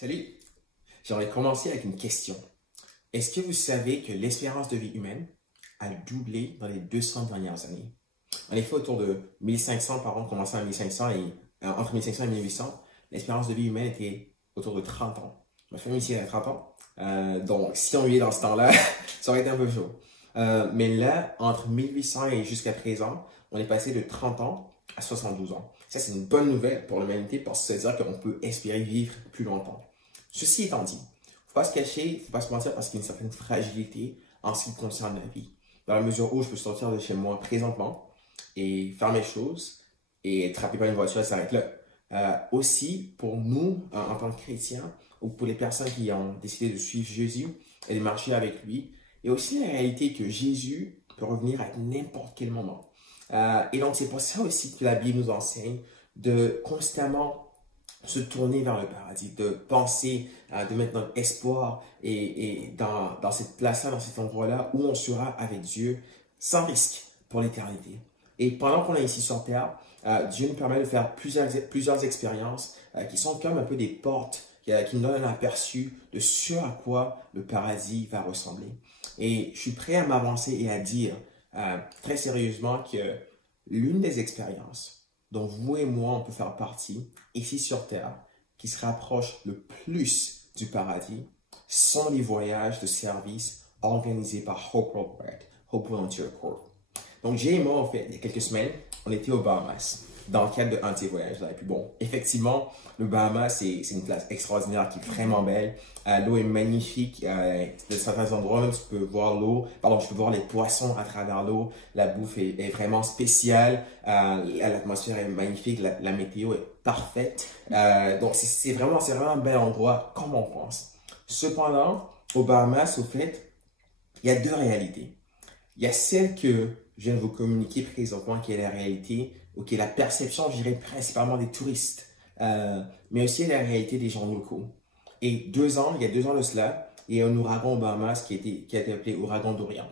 Salut! J'aimerais commencer avec une question. Est-ce que vous savez que l'espérance de vie humaine a doublé dans les 200 dernières années? En effet, autour de 1500 par an, commençant à 1500 et entre 1500 et 1800, l'espérance de vie humaine était autour de 30 ans. Ma famille ici a 30 ans, donc si on vivait dans ce temps-là, ça aurait été un peu chaud. Mais là, entre 1800 et jusqu'à présent, on est passé de 30 ans à 72 ans. Ça, c'est une bonne nouvelle pour l'humanité parce que ça veut dire qu'on peut espérer vivre plus longtemps. Ceci étant dit, faut pas se cacher, faut pas se mentir parce qu'il y a une certaine fragilité en ce qui concerne la vie. Dans la mesure où je peux sortir de chez moi présentement et faire mes choses et être attrapé par une voiture, ça s'arrête là. Aussi, pour nous, en tant que chrétiens, ou pour les personnes qui ont décidé de suivre Jésus et de marcher avec lui, il y a aussi la réalité que Jésus peut revenir à n'importe quel moment. Et donc, c'est pour ça aussi que la Bible nous enseigne de constamment se tourner vers le paradis, de penser, de mettre notre espoir et dans cette place-là, dans cet endroit-là où on sera avec Dieu sans risque pour l'éternité. Et pendant qu'on est ici sur Terre, Dieu nous permet de faire plusieurs expériences qui sont comme un peu des portes qui nous donnent un aperçu de ce à quoi le paradis va ressembler. Et je suis prêt à m'avancer et à dire très sérieusement que l'une des expériences dont vous et moi, on peut faire partie, ici sur Terre, qui se rapproche le plus du paradis, sont les voyages de service organisés par Hope Worldwide, Hope Volunteer Corps. Donc, Jay et moi, en fait, il y a quelques semaines, on était aux Bahamas. dans le cadre d'un de ces voyages-là. Et puis bon, effectivement, le Bahamas, c'est une place extraordinaire qui est vraiment belle. L'eau est magnifique. De certains endroits, même, tu peux voir l'eau. Pardon, tu peux voir les poissons à travers l'eau. La bouffe est vraiment spéciale. L'atmosphère est magnifique. La météo est parfaite. Donc, c'est vraiment un bel endroit, comme on pense. Cependant, au Bahamas, au fait, il y a deux réalités. Il y a celle que je viens de vous communiquer présentement, qui est la réalité, ou qui est la perception, je dirais, principalement des touristes, mais aussi la réalité des gens locaux. Et il y a 2 ans de cela, il y a un ouragan au Bahamas qui a été appelé ouragan Dorian.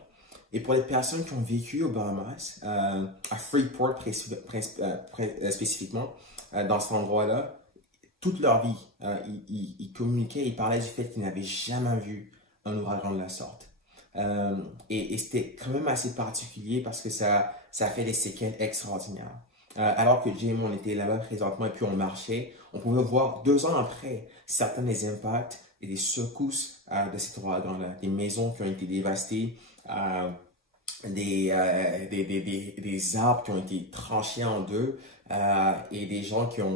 Et pour les personnes qui ont vécu au Bahamas, à Freeport spécifiquement, dans cet endroit-là, toute leur vie, ils communiquaient, ils parlaient du fait qu'ils n'avaient jamais vu un ouragan de la sorte. Et c'était quand même assez particulier parce que ça fait des séquelles extraordinaires. Alors que Jay et moi, on était là-bas présentement et puis on marchait, on pouvait voir 2 ans après certains des impacts et des secousses de cet ouragan-là. Des maisons qui ont été dévastées, des arbres qui ont été tranchés en deux et des gens qui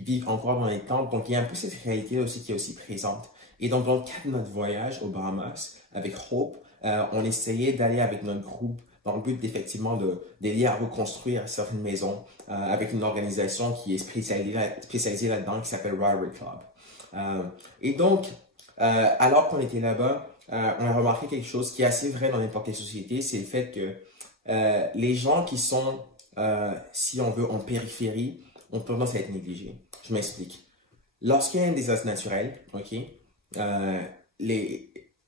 vivent encore dans les tentes. Donc, il y a un peu cette réalité aussi qui est aussi présente. Et donc, dans le cadre de notre voyage aux Bahamas avec Hope, on essayait d'aller avec notre groupe dans le but d'effectivement d'aider à reconstruire certaines maisons avec une organisation qui est spécialisée là-dedans qui s'appelle Rotary Club. Et donc, alors qu'on était là-bas, on a remarqué quelque chose qui est assez vrai dans n'importe quelle société, c'est le fait que les gens qui sont, si on veut, en périphérie, ont tendance à être négligés. Je m'explique. Lorsqu'il y a un désastre naturel, ok,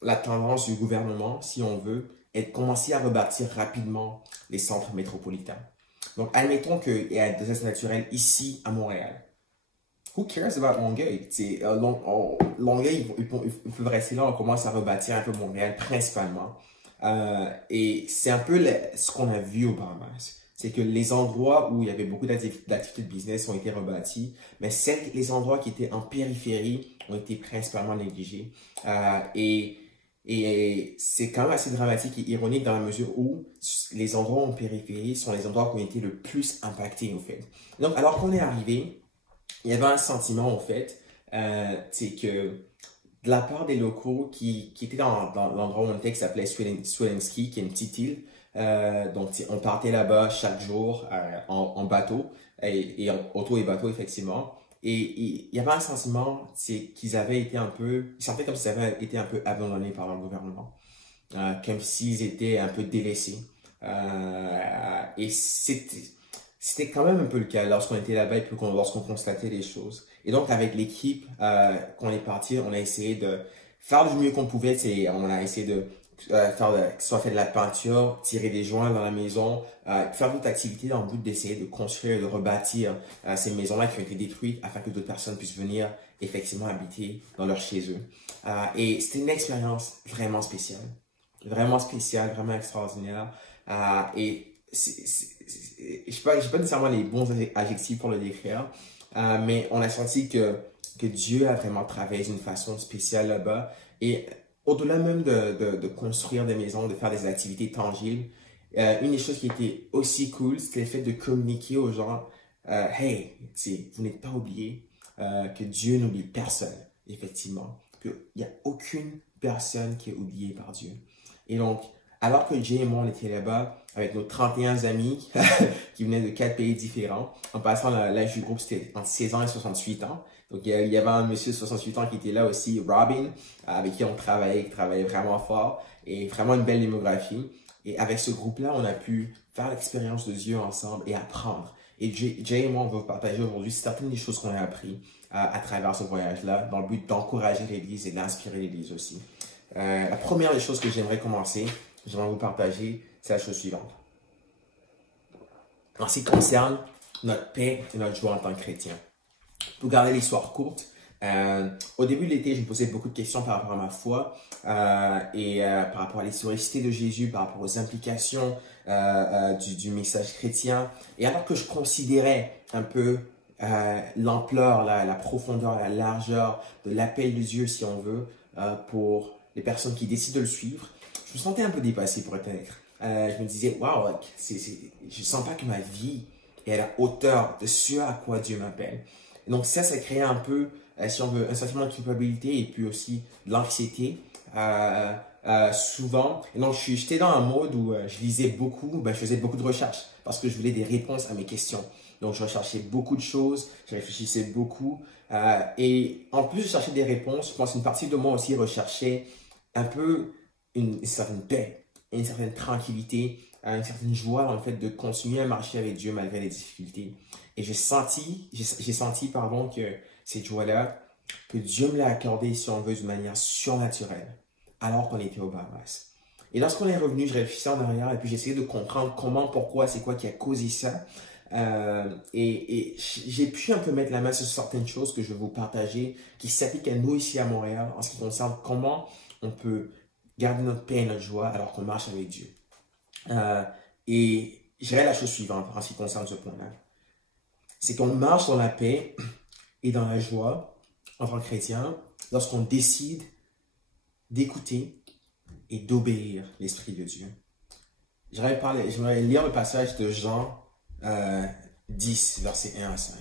la tendance du gouvernement, si on veut, est de commencer à rebâtir rapidement les centres métropolitains. Donc, admettons qu'il y a un désastre naturel ici à Montréal. Who cares about Longueuil? Longueuil, ils peuvent rester là, on commence à rebâtir un peu Montréal principalement. Et c'est un peu ce qu'on a vu au Bahamas. C'est que les endroits où il y avait beaucoup d'activités de business ont été rebâtis, mais les endroits qui étaient en périphérie ont été principalement négligés. Et c'est quand même assez dramatique et ironique dans la mesure où les endroits en périphérie sont les endroits qui ont été le plus impactés, au fait. Donc, alors qu'on est arrivé, il y avait un sentiment, en fait, c'est que de la part des locaux qui étaient dans l'endroit où on était, qui s'appelait Swilinski, qui est une petite île. Donc, on partait là-bas chaque jour en bateau, et en auto et bateau, effectivement. Et il y avait un sentiment, c'est qu'ils avaient été ils sentaient comme s'ils avaient été un peu abandonnés par leur gouvernement, comme s'ils étaient un peu délaissés. Et c'était quand même un peu le cas lorsqu'on était là-bas et puis lorsqu'on constatait les choses. Et donc, avec l'équipe, qu'on est parti, on a essayé de faire du mieux qu'on pouvait. On a essayé de soit faire de la peinture, tirer des joints dans la maison, faire d'autres activités dans le but d'essayer de construire et de rebâtir ces maisons-là qui ont été détruites afin que d'autres personnes puissent venir effectivement habiter dans leur chez eux. Et c'était une expérience vraiment spéciale, vraiment extraordinaire. Et je n'ai pas nécessairement les bons adjectifs pour le décrire, mais on a senti que Dieu a vraiment travaillé d'une façon spéciale là-bas. Et au-delà même de construire des maisons, de faire des activités tangibles, une des choses qui était aussi cool, c'était le fait de communiquer aux gens, hey, vous n'êtes pas oubliés, que Dieu n'oublie personne, effectivement, qu'il n'y a aucune personne qui est oubliée par Dieu. Et donc, alors que Jay et moi, on était là-bas avec nos 31 amis qui venaient de 4 pays différents, en passant l'âge du groupe, c'était entre 16 ans et 68 ans. Donc, il y avait un monsieur de 68 ans qui était là aussi, Robin, avec qui on travaillait, qui travaillait vraiment fort et vraiment une belle démographie. Et avec ce groupe-là, on a pu faire l'expérience de Dieu ensemble et apprendre. Et Jay et moi, on va vous partager aujourd'hui certaines des choses qu'on a appris à travers ce voyage-là, dans le but d'encourager l'Église et d'inspirer l'Église aussi. La première des choses que j'aimerais vous partager, c'est la chose suivante. En ce qui concerne notre paix et notre joie en tant que chrétien. Pour garder l'histoire courte, au début de l'été, je me posais beaucoup de questions par rapport à ma foi et par rapport à l'historicité de Jésus, par rapport aux implications du message chrétien. Et alors que je considérais un peu l'ampleur, la profondeur, la largeur de l'appel de Dieu, si on veut, pour les personnes qui décident de le suivre, je me sentais un peu dépassé pour être honnête. Je me disais, waouh, je sens pas que ma vie et à la hauteur de ce à quoi Dieu m'appelle. Donc ça crée un peu, si on veut, un sentiment de culpabilité et puis aussi de l'anxiété souvent. Et donc j'étais dans un mode où je lisais beaucoup, je faisais beaucoup de recherches parce que je voulais des réponses à mes questions. Donc je recherchais beaucoup de choses, je réfléchissais beaucoup et en plus de chercher des réponses, je pense qu'une partie de moi aussi recherchait un peu une certaine paix, une certaine tranquillité, une certaine joie dans le fait de continuer à marcher avec Dieu malgré les difficultés. Et j'ai senti, pardon, que cette joie-là, que Dieu me l'a accordée, si on veut, d'une manière surnaturelle, alors qu'on était aux Bahamas. Et lorsqu'on est revenu, je réfléchissais en arrière et puis j'essayais de comprendre comment, pourquoi, c'est quoi qui a causé ça. Et j'ai pu un peu mettre la main sur certaines choses que je vais vous partager, qui s'appliquent à nous ici à Montréal, en ce qui concerne comment on peut garder notre paix et notre joie alors qu'on marche avec Dieu. Et je dirais la chose suivante en ce qui concerne ce point-là. C'est qu'on marche dans la paix et dans la joie en tant que chrétien lorsqu'on décide d'écouter et d'obéir l'Esprit de Dieu. J'aimerais lire le passage de Jean 10, versets 1 à 5.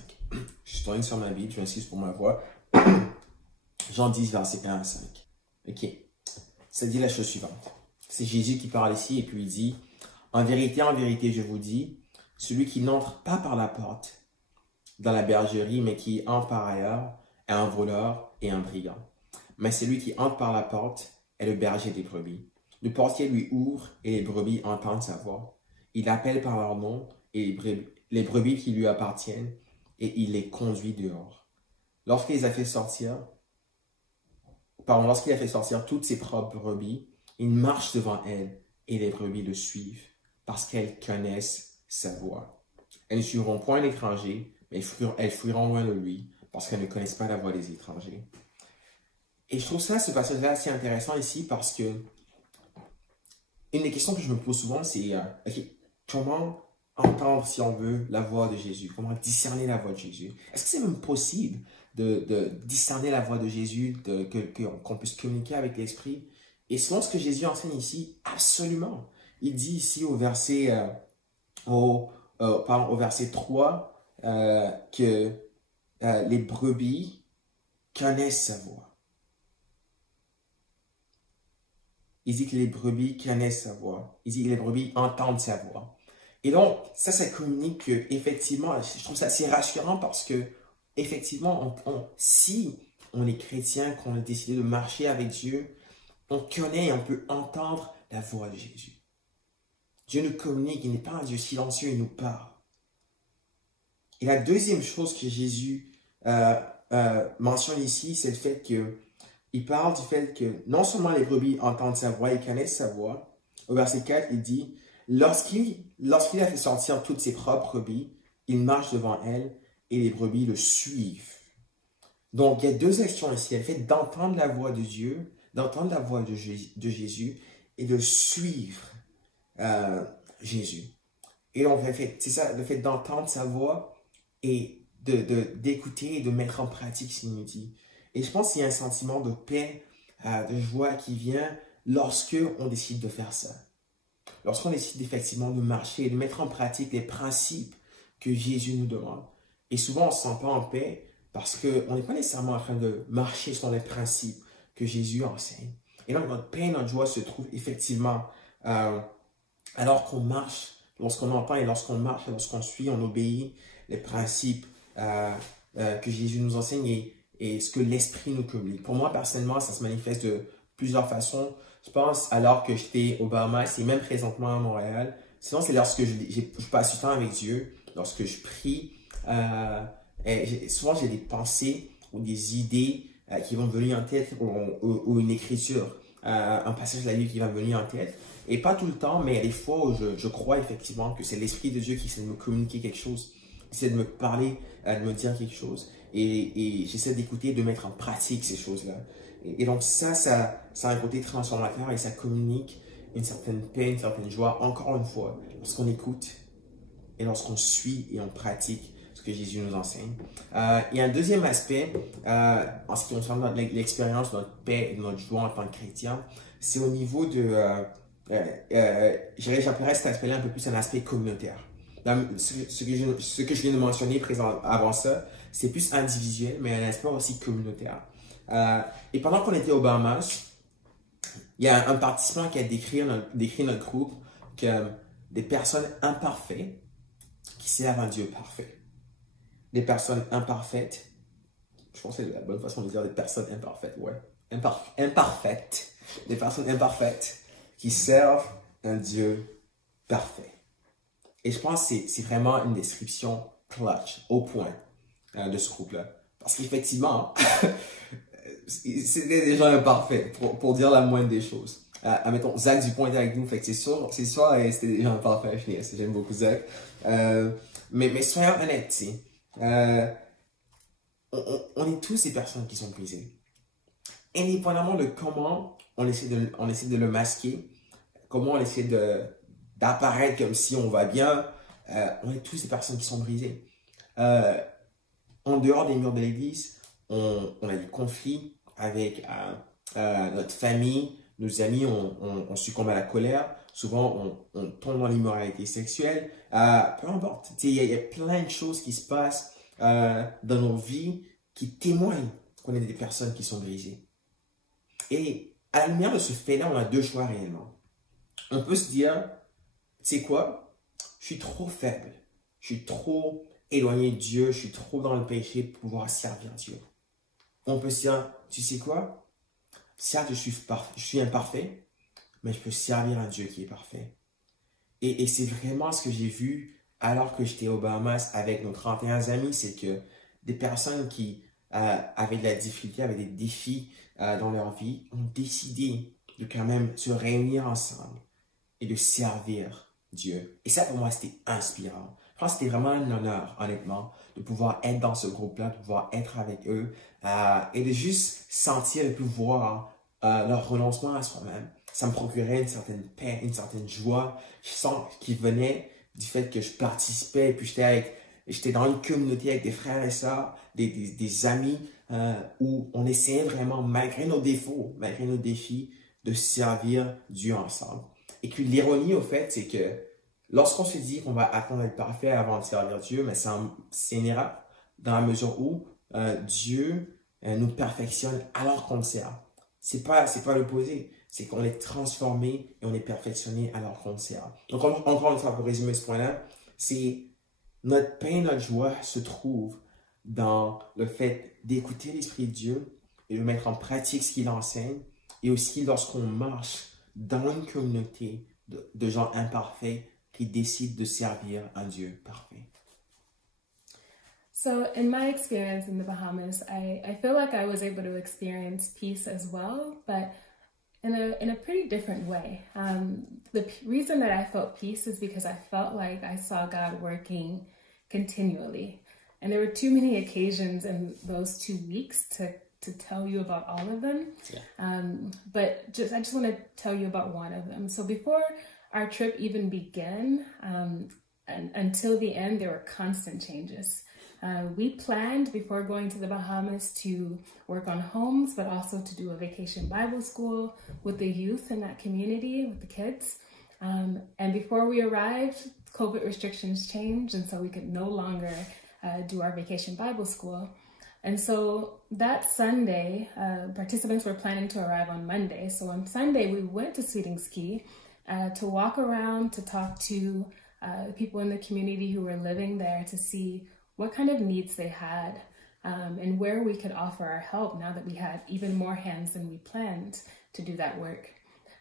Je suis tourné sur ma Bible, je m'excuse pour ma voix. Jean 10, versets 1 à 5. Ok. Ça dit la chose suivante. C'est Jésus qui parle ici et puis il dit, en vérité, je vous dis, celui qui n'entre pas par la porte dans la bergerie, mais qui entre par ailleurs, est un voleur et un brigand. Mais celui qui entre par la porte est le berger des brebis. Le portier lui ouvre et les brebis entendent sa voix. Il appelle par leur nom et les brebis qui lui appartiennent et il les conduit dehors. Lorsqu'il a fait sortir toutes ses propres brebis, il marche devant elles et les brebis le suivent parce qu'elles connaissent sa voix. Elles ne suivront point l'étranger, mais elles fuiront loin de lui parce qu'elles ne connaissent pas la voix des étrangers. Et je trouve ce passage-là assez intéressant ici parce que une des questions que je me pose souvent, c'est comment entendre, si on veut, la voix de Jésus? Comment discerner la voix de Jésus? Est-ce que c'est même possible de discerner la voix de Jésus, qu'on puisse communiquer avec l'Esprit? Et selon ce que Jésus enseigne ici, absolument. Il dit ici au verset, au verset 3 que les brebis connaissent sa voix. Il dit que les brebis connaissent sa voix. Il dit que les brebis entendent sa voix. Et donc, ça communique que, effectivement, je trouve ça assez rassurant parce que, effectivement, si on est chrétien, qu'on a décidé de marcher avec Dieu, on connaît et on peut entendre la voix de Jésus. Dieu nous communique, il n'est pas un Dieu silencieux, il nous parle. Et la deuxième chose que Jésus mentionne ici, c'est le fait que il parle du fait que non seulement les brebis entendent sa voix et connaissent sa voix. Au verset 4, il dit, lorsqu'il a fait sortir toutes ses propres brebis, il marche devant elles et les brebis le suivent. Donc, il y a deux actions ici. Le fait d'entendre la voix de Dieu, d'entendre la voix de Jésus et de suivre Jésus. Et donc, c'est ça, le fait d'entendre sa voix et d'écouter et de mettre en pratique ce qu'il nous dit. Et je pense qu'il y a un sentiment de paix, de joie qui vient lorsque on décide de faire ça. Lorsqu'on décide effectivement de marcher et de mettre en pratique les principes que Jésus nous demande. Et souvent, on ne se sent pas en paix parce qu'on n'est pas nécessairement en train de marcher sur les principes que Jésus enseigne. Et donc, notre paix et notre joie se trouvent effectivement alors qu'on marche, lorsqu'on entend et lorsqu'on marche, lorsqu'on suit, on obéit les principes que Jésus nous enseigne et ce que l'Esprit nous communique. Pour moi, personnellement, ça se manifeste de plusieurs façons. Je pense, alors que j'étais aux Bahamas et même présentement à Montréal, sinon c'est lorsque je passe du temps avec Dieu, lorsque je prie. Souvent, j'ai des pensées ou des idées qui vont me venir en tête ou une écriture, un passage de la Bible qui va me venir en tête. Et pas tout le temps, mais il y a des fois où je crois effectivement que c'est l'Esprit de Dieu qui essaie de me communiquer quelque chose, qui essaie de me parler, de me dire quelque chose. Et j'essaie d'écouter, de mettre en pratique ces choses-là. Et donc ça a un côté transformateur et ça communique une certaine paix, une certaine joie, encore une fois, lorsqu'on écoute et lorsqu'on suit et on pratique ce que Jésus nous enseigne. Il y a un deuxième aspect, en ce qui concerne l'expérience de notre paix et de notre joie en tant que chrétien, c'est au niveau de, j'appellerais cet aspect-là un peu plus un aspect communautaire. Ce que je viens de mentionner avant ça, c'est plus individuel, mais un aspect aussi communautaire. Et pendant qu'on était aux Bahamas, il y a un participant qui a décrit notre groupe comme des personnes imparfaites qui servent un Dieu parfait. Des personnes imparfaites, je pense que c'est la bonne façon de dire des personnes imparfaites, ouais. Imparfaites. Des personnes imparfaites qui servent un Dieu parfait. Et je pense que c'est vraiment une description clutch, au point, de ce groupe-là. Parce qu'effectivement, c'était des gens imparfaits, pour dire la moindre des choses. Admettons, Zach Dupont était avec nous, fait que c'est sûr, c'était des gens imparfaits, j'aime beaucoup Zach. Mais soyons honnêtes, tu sais, on est tous ces personnes qui sont brisées. Indépendamment de comment on essaie de le masquer, comment on essaie d'apparaître comme si on va bien, on est tous ces personnes qui sont brisées. En dehors des murs de l'église, on a des conflits avec notre famille, nos amis, on succombe à la colère, souvent on tombe dans l'immoralité sexuelle, peu importe, il y a plein de choses qui se passent dans nos vies qui témoignent qu'on est des personnes qui sont brisées. Et à la lumière de ce fait-là, on a deux choix réellement. On peut se dire, tu sais quoi, je suis trop faible, je suis trop éloigné de Dieu, je suis trop dans le péché pour pouvoir servir Dieu. On peut se dire, tu sais quoi, certes je suis imparfait, mais je peux servir un Dieu qui est parfait. Et c'est vraiment ce que j'ai vu alors que j'étais aux Bahamas avec nos 31 amis, c'est que des personnes qui avaient de la difficulté, avaient des défis dans leur vie, ont décidé de quand même se réunir ensemble et de servir Dieu. Et ça, pour moi, c'était inspirant. Je pense que c'était vraiment un honneur, honnêtement, de pouvoir être dans ce groupe-là, de pouvoir être avec eux et de juste sentir et pouvoir leur renoncement à soi-même. Ça me procurait une certaine paix, une certaine joie. Je sens qui venait du fait que je participais et puis j'étais dans une communauté avec des frères et sœurs, des amis où on essayait vraiment, malgré nos défauts, malgré nos défis, de servir Dieu ensemble. Et que l'ironie, au fait, c'est que lorsqu'on se dit qu'on va attendre d'être parfait avant de servir Dieu, mais c'est une erreur dans la mesure où Dieu nous perfectionne alors qu'on le sert. C'est pas l'opposé. C'est qu'on est transformé et on est perfectionné alors qu'on le sert. Donc, encore une fois, pour résumer ce point-là, c'est notre paix, notre joie se trouve dans le fait d'écouter l'Esprit de Dieu et de mettre en pratique ce qu'il enseigne, et aussi lorsqu'on marche dans une communauté de gens imparfaits qui décident de servir un Dieu parfait. So in my experience in the Bahamas, I feel like I was able to experience peace as well, but in a pretty different way. The reason that I felt peace is because I felt like I saw God working continually. And there were too many occasions in those 2 weeks to tell you about all of them. Yeah. But I just want to tell you about one of them. So before our trip even began, and until the end, there were constant changes. We planned before going to the Bahamas to work on homes, but also to do a vacation Bible school with the youth in that community, with the kids. And before we arrived, COVID restrictions changed, and so we could no longer do our vacation Bible school. And so that Sunday, participants were planning to arrive on Monday. So on Sunday, we went to Sweetingski to walk around, to talk to people in the community who were living there, to see what kind of needs they had and where we could offer our help now that we had even more hands than we planned to do that work.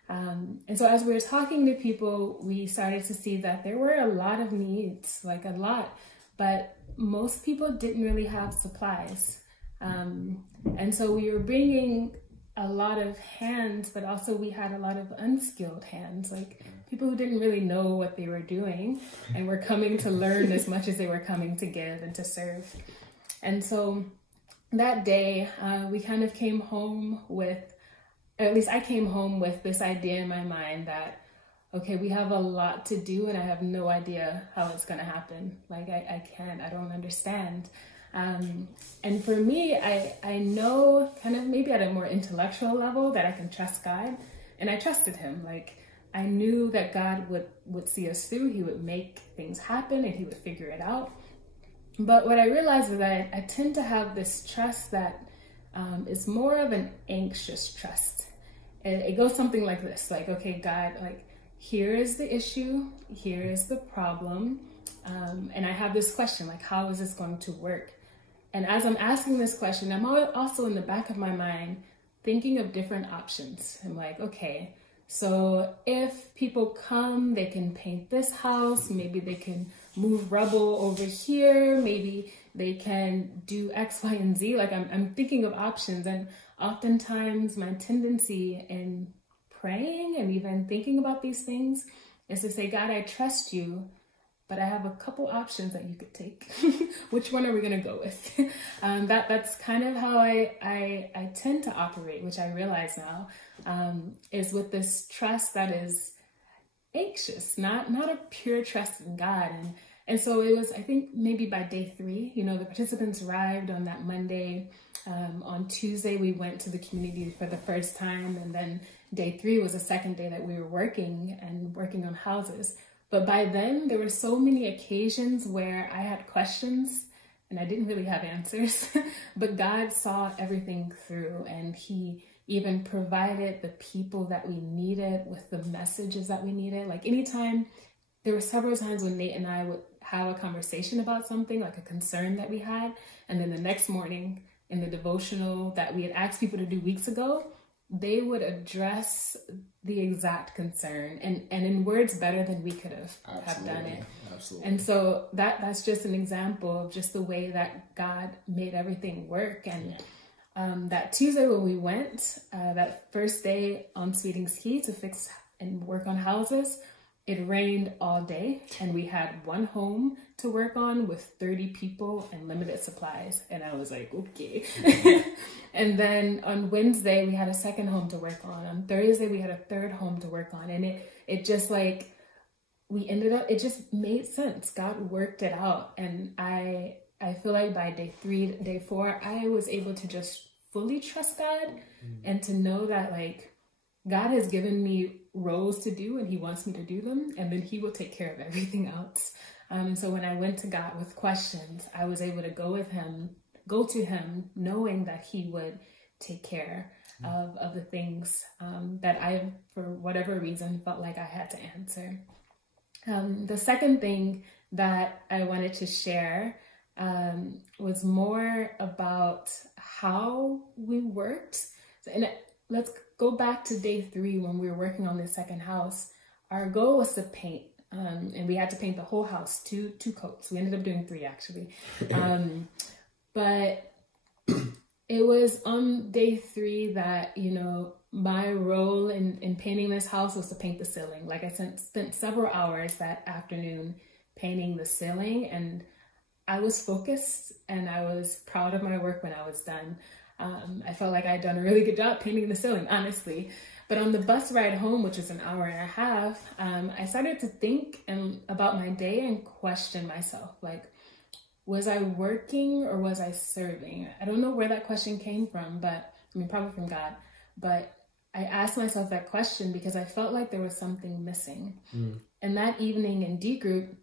And so as we were talking to people, we started to see that there were a lot of needs, like a lot, but most people didn't really have supplies. And so we were bringing a lot of hands, but also we had a lot of unskilled hands, like people who didn't really know what they were doing and were coming to learn as much as they were coming to give and to serve. And so that day, we kind of came home with, or at least I came home with this idea in my mind that, okay, we have a lot to do and I have no idea how it's going to happen. Like I don't understand. And for me, I know kind of maybe at a more intellectual level that I can trust God, and I trusted him. Like I knew that God would see us through. He would make things happen and he would figure it out. But what I realized is that I tend to have this trust that is more of an anxious trust. And it goes something like this, like, okay, God, like, here is the issue, here is the problem. And I have this question, like, how is this going to work? And as I'm asking this question, I'm also in the back of my mind thinking of different options. I'm like, okay, so if people come, they can paint this house, maybe they can move rubble over here, maybe they can do X, Y, and Z. Like I'm thinking of options, and oftentimes my tendency in praying and even thinking about these things is to say, God, I trust you, but I have a couple options that you could take. Which one are we gonna go with? That's kind of how I tend to operate, which I realize now, is with this trust that is anxious, not a pure trust in God. And so it was, I think maybe by day 3, you know, the participants arrived on that Monday. On Tuesday, we went to the community for the first time. And then day 3 was the second day that we were working on houses. But by then, there were so many occasions where I had questions and I didn't really have answers. But God saw everything through, and he even provided the people that we needed with the messages that we needed. Like anytime, there were several times when Nate and I would have a conversation about something, like a concern that we had. And then the next morning in the devotional that we had asked people to do weeks ago, they would address the exact concern and in words better than we could have done it. Absolutely. And so that's just an example of just the way that God made everything work. And that Tuesday when we went, that first day on Sweetings Key to fix and work on houses, it rained all day, and we had one home to work on with 30 people and limited supplies. And I was like, okay. And then on Wednesday, we had a second home to work on. On Thursday, we had a third home to work on. And it just like, it just made sense. God worked it out. And I feel like by day 3, day 4, I was able to just fully trust God and to know that like, God has given me roles to do and he wants me to do them, and then he will take care of everything else. So when I went to God with questions, I was able to go to him knowing that he would take care of the things that I, for whatever reason, felt like I had to answer. The second thing that I wanted to share was more about how we worked. And let's go back to day 3 when we were working on this second house. Our goal was to paint, and we had to paint the whole house, two coats. We ended up doing 3 actually. But it was on day 3 that, you know, my role in painting this house was to paint the ceiling. Like I spent several hours that afternoon painting the ceiling, and I was focused and I was proud of my work when I was done. I felt like I had done a really good job painting the ceiling, honestly. But on the bus ride home, which was an hour and a half, I started to think about my day and question myself. Like, was I working or was I serving? I don't know where that question came from, but I mean, probably from God. But I asked myself that question because I felt like there was something missing. And that evening in D group,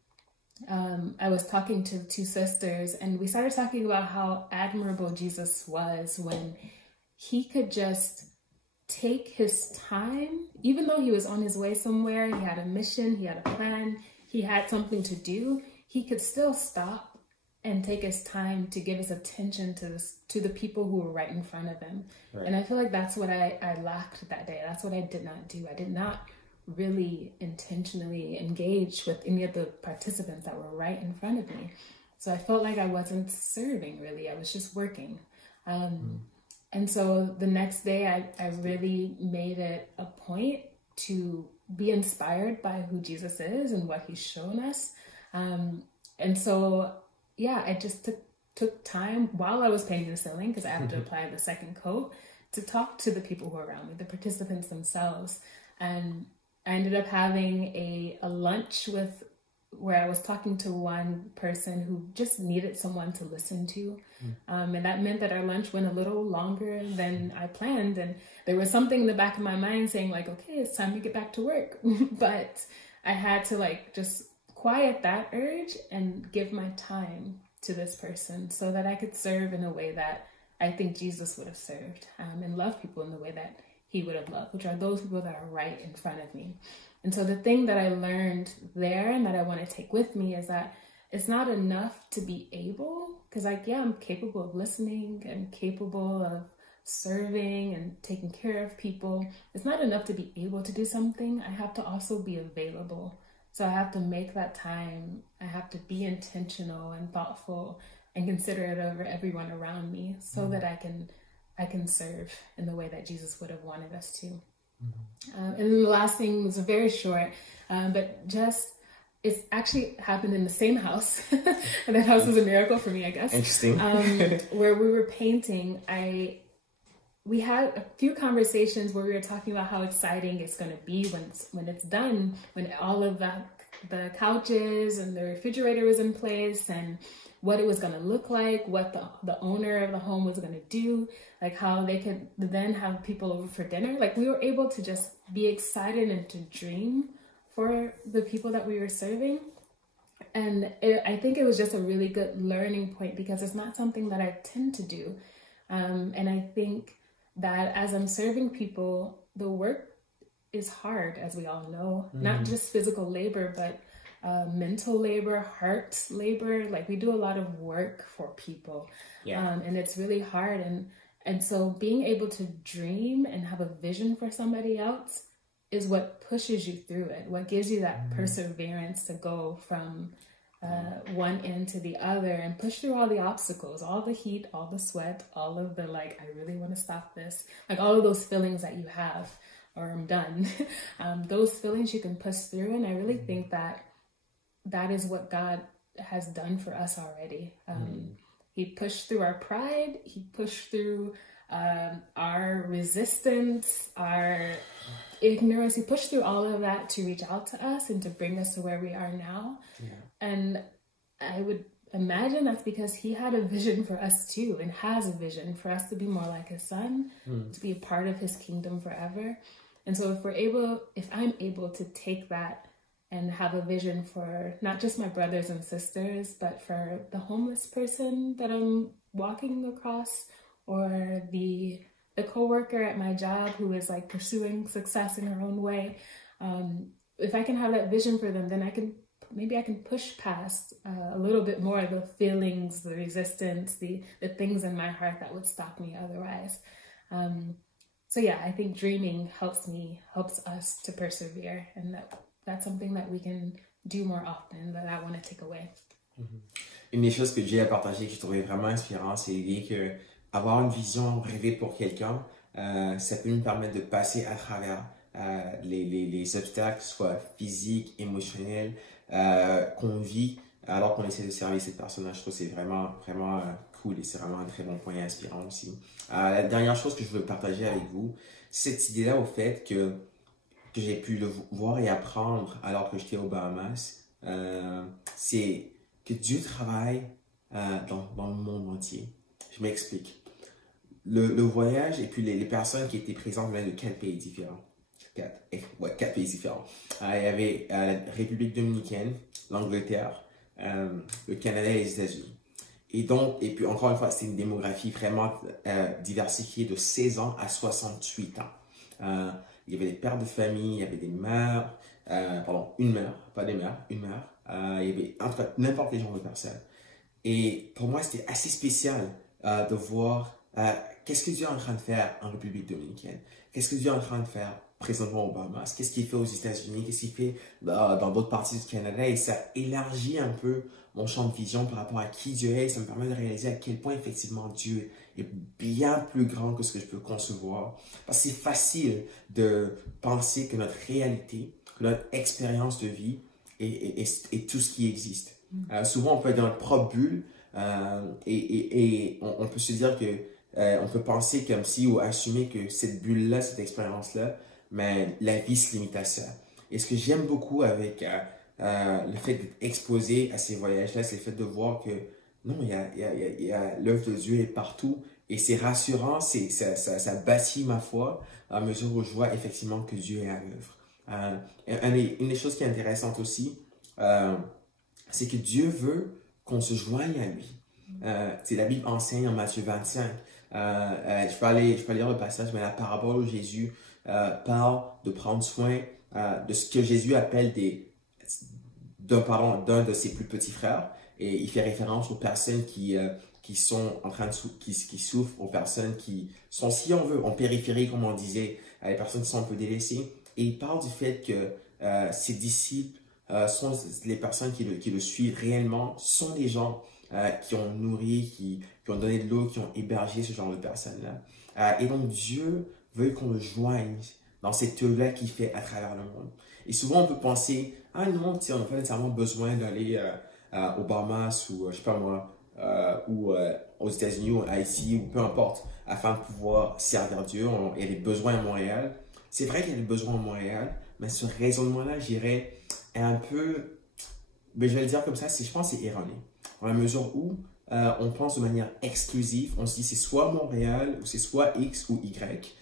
I was talking to 2 sisters, and we started talking about how admirable Jesus was when he could just take his time, even though he was on his way somewhere, he had a mission, he had a plan, he had something to do, he could still stop and take his time to give his attention to the people who were right in front of him. Right. And I feel like that's what I lacked that day. That's what I did not do. I did not really intentionally engage with any of the participants that were right in front of me. So I felt like I wasn't serving really. I was just working. And so the next day I really made it a point to be inspired by who Jesus is and what he's shown us. And so, yeah, I just took time while I was painting the ceiling, because I have to apply the second coat, to talk to the people who are around me, the participants themselves. And I ended up having a lunch with where I was talking to one person who just needed someone to listen to. And that meant that our lunch went a little longer than I planned. And there was something in the back of my mind saying like, okay, it's time to get back to work. But I had to like just quiet that urge and give my time to this person so that I could serve in a way that I think Jesus would have served, and love people in the way that he would have loved, which are those people that are right in front of me. And so the thing that I learned there and that I want to take with me is that it's not enough to be able, because like, yeah, I'm capable of listening and capable of serving and taking care of people. It's not enough to be able to do something. I have to also be available. So I have to make that time. I have to be intentional and thoughtful and considerate over everyone around me so that I can serve in the way that Jesus would have wanted us to. And then the last thing was very short, but just it's actually happened in the same house. And that house was a miracle for me, I guess. Interesting. Where we were painting, we had a few conversations where we were talking about how exciting it's going to be when it's done, when all of the couches and the refrigerator was in place, and what it was going to look like, what the owner of the home was going to do, like how they could then have people over for dinner. Like we were able to just be excited and to dream for the people that we were serving. And I think it was just a really good learning point because it's not something that I tend to do. And I think that as I'm serving people, the work is hard, as we all know, not just physical labor, but mental labor, heart labor. Like we do a lot of work for people, and it's really hard. And so being able to dream and have a vision for somebody else is what pushes you through it, what gives you that perseverance to go from one end to the other and push through all the obstacles, all the heat, all the sweat, all of the like, I really want to stop this, like all of those feelings that you have, or I'm done. Those feelings you can push through. And I really think that is what God has done for us already. He pushed through our pride. He pushed through our resistance, our ignorance. He pushed through all of that to reach out to us and to bring us to where we are now. And I would imagine that's because he had a vision for us too, and has a vision for us to be more like his son, to be a part of his kingdom forever. And so if I'm able to take that and have a vision for not just my brothers and sisters, but for the homeless person that I'm walking across, or the coworker at my job who is like pursuing success in her own way, if I can have that vision for them, then maybe I can push past a little bit more of the feelings, the resistance, the things in my heart that would stop me otherwise. So yeah, I think dreaming helps us to persevere, and that's something that we can do more often, that I want to take away. Une des choses que j'ai à partager que j'ai trouvé vraiment inspirant, c'est l'idée que avoir une vision, rêver pour quelqu'un, ça peut nous permettre de passer à travers les obstacles, soit physiques, émotionnels, qu'on vit alors qu'on essaie de servir cette personne. Je trouve que c'est vraiment, vraiment cool, et c'est vraiment un très bon point inspirant aussi. La dernière chose que je veux partager avec vous, c'est cette idée-là au fait que j'ai pu le voir et apprendre alors que j'étais aux Bahamas, c'est que Dieu travaille dans le monde entier. Je m'explique. Le voyage et puis les personnes qui étaient présentes venaient de 4 pays différents. 4 pays différents. Il y avait la République dominicaine, l'Angleterre, le Canada et les États-Unis. Et puis encore une fois, c'est une démographie vraiment diversifiée de 16 ans à 68 ans. Il y avait des pères de famille, il y avait des mères, une mère, pas des mères, une mère. Il y avait en tout cas n'importe quel genre de personnes. Et pour moi, c'était assez spécial de voir qu'est-ce que Dieu est en train de faire en République dominicaine, qu'est-ce que Dieu est en train de faire présentement aux Bahamas, qu'est-ce qu'il fait aux États-Unis, qu'est-ce qu'il fait dans d'autres parties du Canada. Et ça élargit un peu mon champ de vision par rapport à qui Dieu est. Ça me permet de réaliser à quel point effectivement Dieu est bien plus grand que ce que je peux concevoir. Parce que c'est facile de penser que notre réalité, que notre expérience de vie est tout ce qui existe. Souvent, on peut être dans notre propre bulle et on peut se dire que on peut penser comme si, ou assumer que cette bulle-là, cette expérience-là, mais la vie se limite à ça. Et ce que j'aime beaucoup avec le fait d'être exposé à ces voyages-là, c'est le fait de voir que non, l'œuvre de Dieu est partout. Et c'est rassurant, ça bâtit ma foi à mesure où je vois effectivement que Dieu est à l'œuvre. Une des choses qui est intéressante aussi, c'est que Dieu veut qu'on se joigne à lui. La Bible enseigne en Matthieu 25. Je peux lire le passage, mais la parabole où Jésus parle de prendre soin de ce que Jésus appelle d'un de ses plus petits frères. Et il fait référence aux personnes qui sont en train de qui souffrent, aux personnes qui sont, si on veut, en périphérie, comme on disait, les personnes qui sont un peu délaissées. Et il parle du fait que ses disciples sont les personnes qui le suivent réellement, sont les gens qui ont nourri, qui ont donné de l'eau, qui ont hébergé ce genre de personnes-là. Et donc Dieu veut qu'on le joigne dans cette œuvre-là qu'il fait à travers le monde. Et souvent on peut penser, ah non, on n'a pas nécessairement besoin d'aller aux Bahamas ou je sais pas moi, ou aux États-Unis ou en Haïti ou peu importe, afin de pouvoir servir Dieu. Il y a des besoins à Montréal. C'est vrai qu'il y a des besoins à Montréal, mais ce raisonnement-là, je dirais, est un peu, je vais le dire comme ça, je pense que c'est erroné. Dans la mesure où on pense de manière exclusive, on se dit c'est soit Montréal ou c'est soit X ou Y.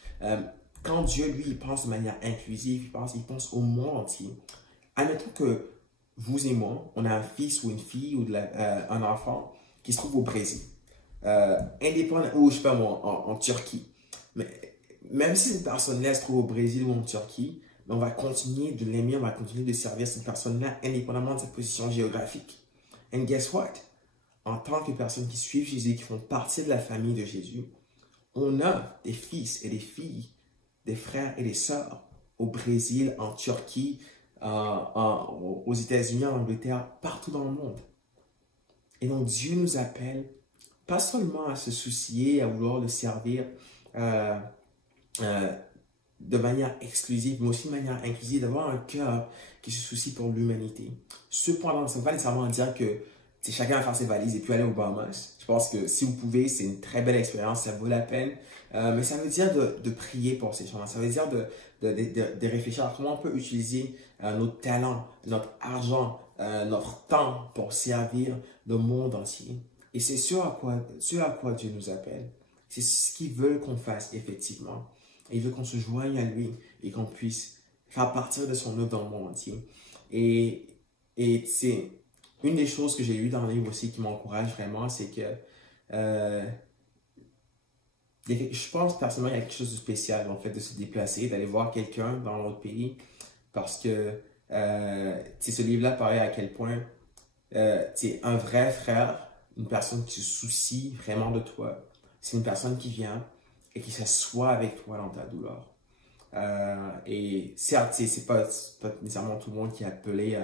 Quand Dieu, lui, il pense de manière inclusive, il pense au monde entier. Admettons que vous et moi, on a un fils ou une fille ou un enfant qui se trouve au Brésil, indépendant, ou je sais pas moi, en Turquie. Mais même si cette personne-là se trouve au Brésil ou en Turquie, on va continuer de l'aimer, on va continuer de servir cette personne-là indépendamment de sa position géographique. And guess what? En tant que personnes qui suivent Jésus, qui font partie de la famille de Jésus, on a des fils et des filles, des frères et des sœurs au Brésil, en Turquie, aux États-Unis, en Angleterre, partout dans le monde. Et donc Dieu nous appelle pas seulement à se soucier, à vouloir le servir de manière exclusive, mais aussi de manière inclusive, d'avoir un cœur qui se soucie pour l'humanité. Cependant, ça ne veut pas nécessairement dire que chacun va faire ses valises et puis aller aux Bahamas. Je pense que si vous pouvez, c'est une très belle expérience, ça vaut la peine. Mais ça veut dire de prier pour ces gens-là. Ça veut dire de réfléchir à comment on peut utiliser notre talent, notre argent, notre temps pour servir le monde entier. Et c'est ce à quoi Dieu nous appelle. C'est ce qu'il veut qu'on fasse effectivement. Et il veut qu'on se joigne à lui et qu'on puisse faire partir de son œuvre dans le monde entier. Et c'est une des choses que j'ai lues dans le livre aussi qui m'encourage vraiment, c'est que je pense personnellement qu'il y a quelque chose de spécial en fait de se déplacer, d'aller voir quelqu'un dans l'autre pays, parce que ce livre-là parlait à quel point un vrai frère, une personne qui se soucie vraiment de toi, c'est une personne qui vient et qui s'assoit avec toi dans ta douleur. Et certes, c'est pas nécessairement tout le monde qui est appelé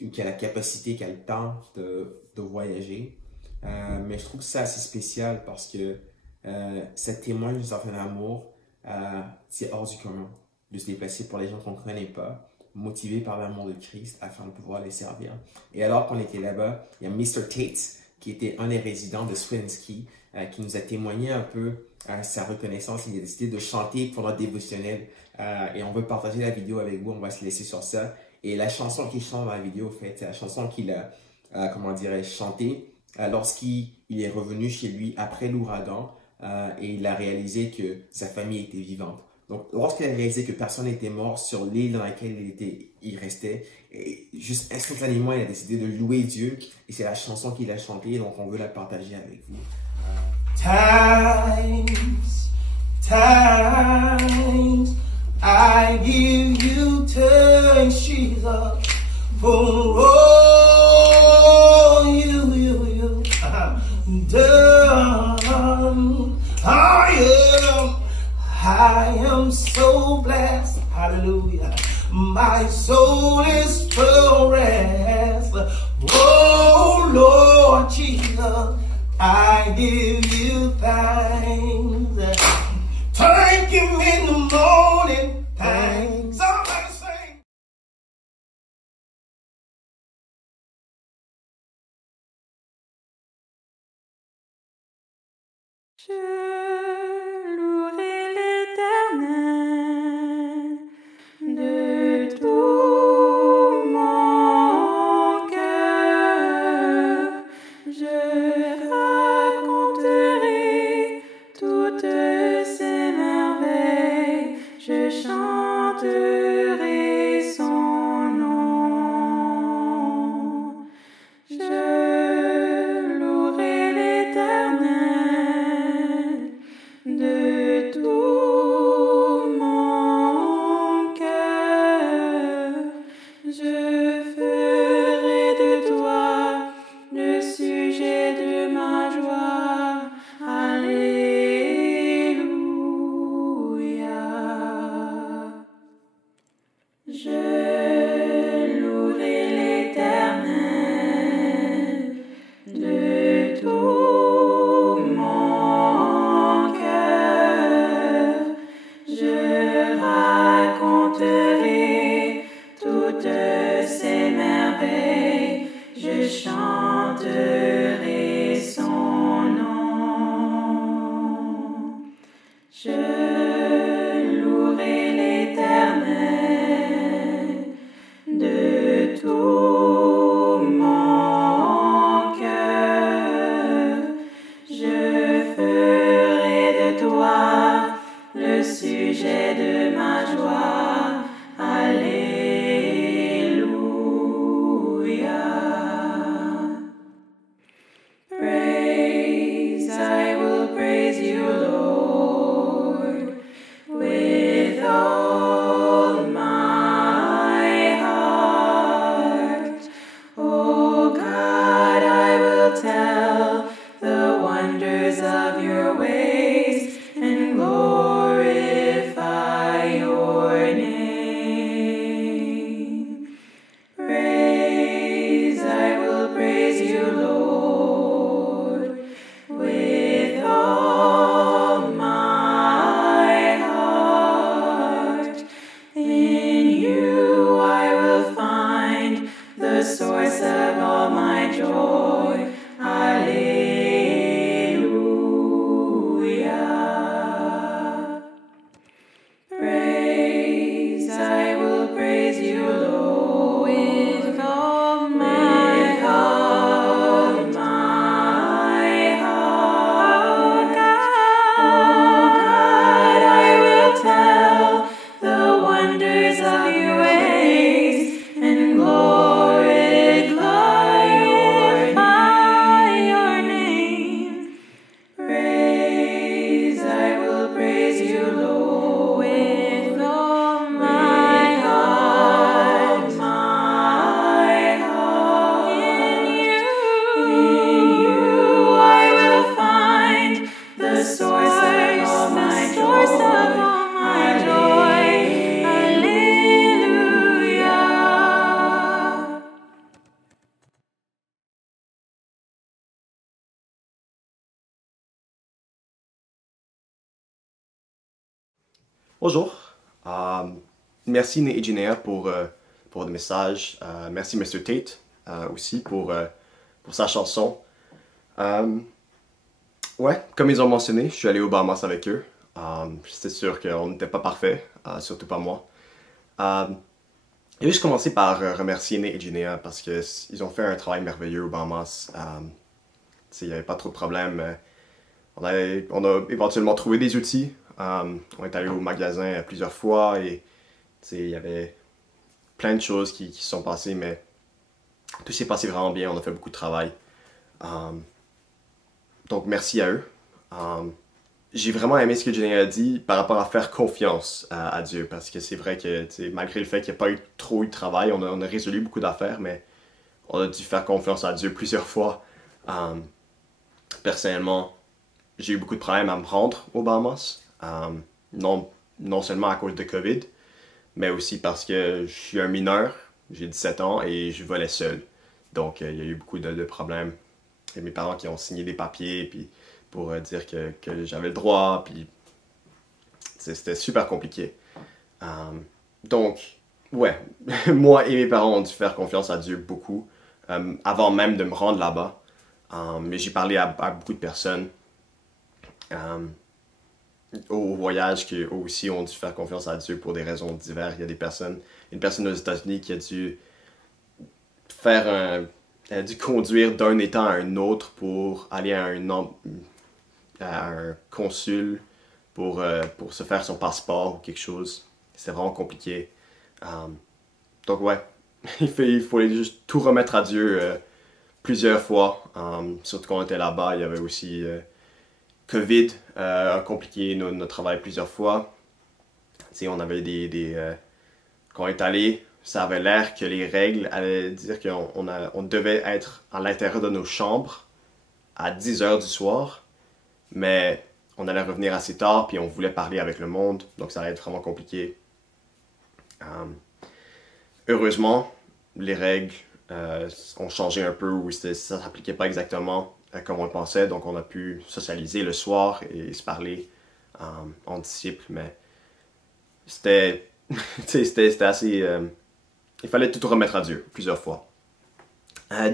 ou qui a la capacité, qui a le temps de voyager. Mais je trouve que c'est assez spécial parce que ça témoigne d'un certain amour. C'est hors du commun de se déplacer pour les gens qu'on ne connaît pas, motivés par l'amour de Christ afin de pouvoir les servir. Et alors qu'on était là-bas, il y a Mr. Tate, qui était un des résidents de Swinsky, qui nous a témoigné un peu sa reconnaissance. Il a décidé de chanter pour notre dévotionnel et on veut partager la vidéo avec vous. On va se laisser sur ça. Et la chanson qu'il chante dans la vidéo, en fait, c'est la chanson qu'il a, comment dirais-je, chantée lorsqu'il est revenu chez lui après l'ouragan et il a réalisé que sa famille était vivante. Donc, lorsqu'il a réalisé que personne n'était mort sur l'île dans laquelle il restait, et juste instantanément, il a décidé de louer Dieu. Et c'est la chanson qu'il a chantée, donc on veut la partager avec vous. Times, I give you thanks, Jesus, for all you done. I am so blessed, hallelujah. My soul is full rest. Oh Lord Jesus, I give you thanks. Thank him in the morning. Thanks. Somebody sing. Je louerai l'Éternel de tout mon Bonjour. Merci Nate et Ginea pour le message. Merci Mr. Tate aussi pour sa chanson. Ouais, comme ils ont mentionné, je suis allé au Bahamas avec eux. C'était sûr qu'on n'était pas parfait, surtout pas moi. Je vais juste commencer par remercier Nate et Ginea parce qu'ils ont fait un travail merveilleux au Bahamas. Il n'y avait pas trop de problèmes. On a éventuellement trouvé des outils. On est allé au magasin plusieurs fois et il y avait plein de choses qui se sont passées, mais tout s'est passé vraiment bien. On a fait beaucoup de travail. Donc merci à eux. J'ai vraiment aimé ce que Jenny a dit par rapport à faire confiance à Dieu, parce que c'est vrai que malgré le fait qu'il n'y a pas trop eu de travail, on a résolu beaucoup d'affaires, mais on a dû faire confiance à Dieu plusieurs fois. Personnellement, j'ai eu beaucoup de problèmes à me rendre aux Bahamas. Non seulement à cause de COVID, mais aussi parce que je suis un mineur, j'ai 17 ans et je volais seul. Donc il y a eu beaucoup de problèmes. Et mes parents qui ont signé des papiers puis pour dire que j'avais le droit, puis c'était super compliqué. Donc, ouais, moi et mes parents ont dû faire confiance à Dieu beaucoup, avant même de me rendre là-bas. Mais j'ai parlé à beaucoup de personnes au voyage qui aussi ont dû faire confiance à Dieu pour des raisons diverses. Il y a une personne aux États-Unis qui a dû elle a dû conduire d'un État à un autre pour aller à un consul pour se faire son passeport ou quelque chose. C'est vraiment compliqué. Donc ouais, il faut juste tout remettre à Dieu plusieurs fois. Surtout quand on était là-bas, il y avait aussi COVID a compliqué notre travail plusieurs fois. On avait quand on est allé, ça avait l'air que les règles allaient dire qu'on devait être à l'intérieur de nos chambres à 10 heures du soir, mais on allait revenir assez tard, puis on voulait parler avec le monde, donc ça allait être vraiment compliqué. Heureusement, les règles ont changé un peu, où ça ne s'appliquait pas exactement comme on le pensait, donc on a pu socialiser le soir et se parler en disciples, mais c'était assez... il fallait tout remettre à Dieu plusieurs fois.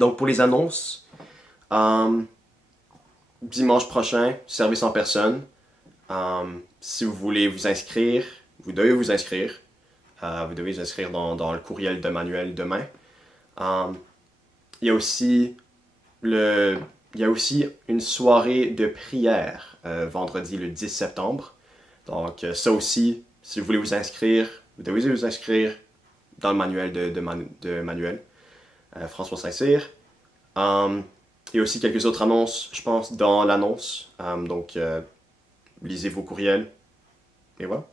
Donc pour les annonces, dimanche prochain, service en personne. Si vous voulez vous inscrire, vous devez vous inscrire. Vous devez vous inscrire dans le courriel de Manuel demain. Il y a aussi une soirée de prière vendredi le 10 septembre. Donc ça aussi, si vous voulez vous inscrire, vous devez vous inscrire dans le manuel de Manuel, François Saint-Cyr. Il y a aussi quelques autres annonces, je pense, dans l'annonce. Donc lisez vos courriels. Et voilà.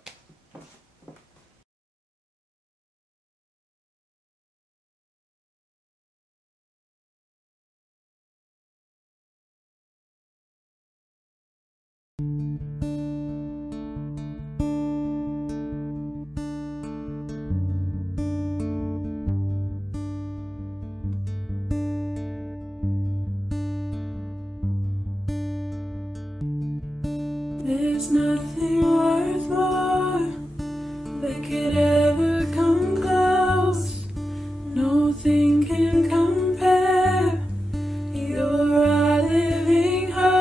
There's nothing worth more that could ever come close. Nothing can compare. You're our living hope.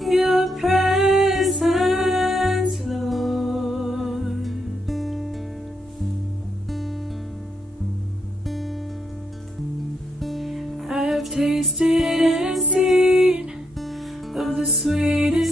Your presence, Lord. I've tasted and seen of the sweetest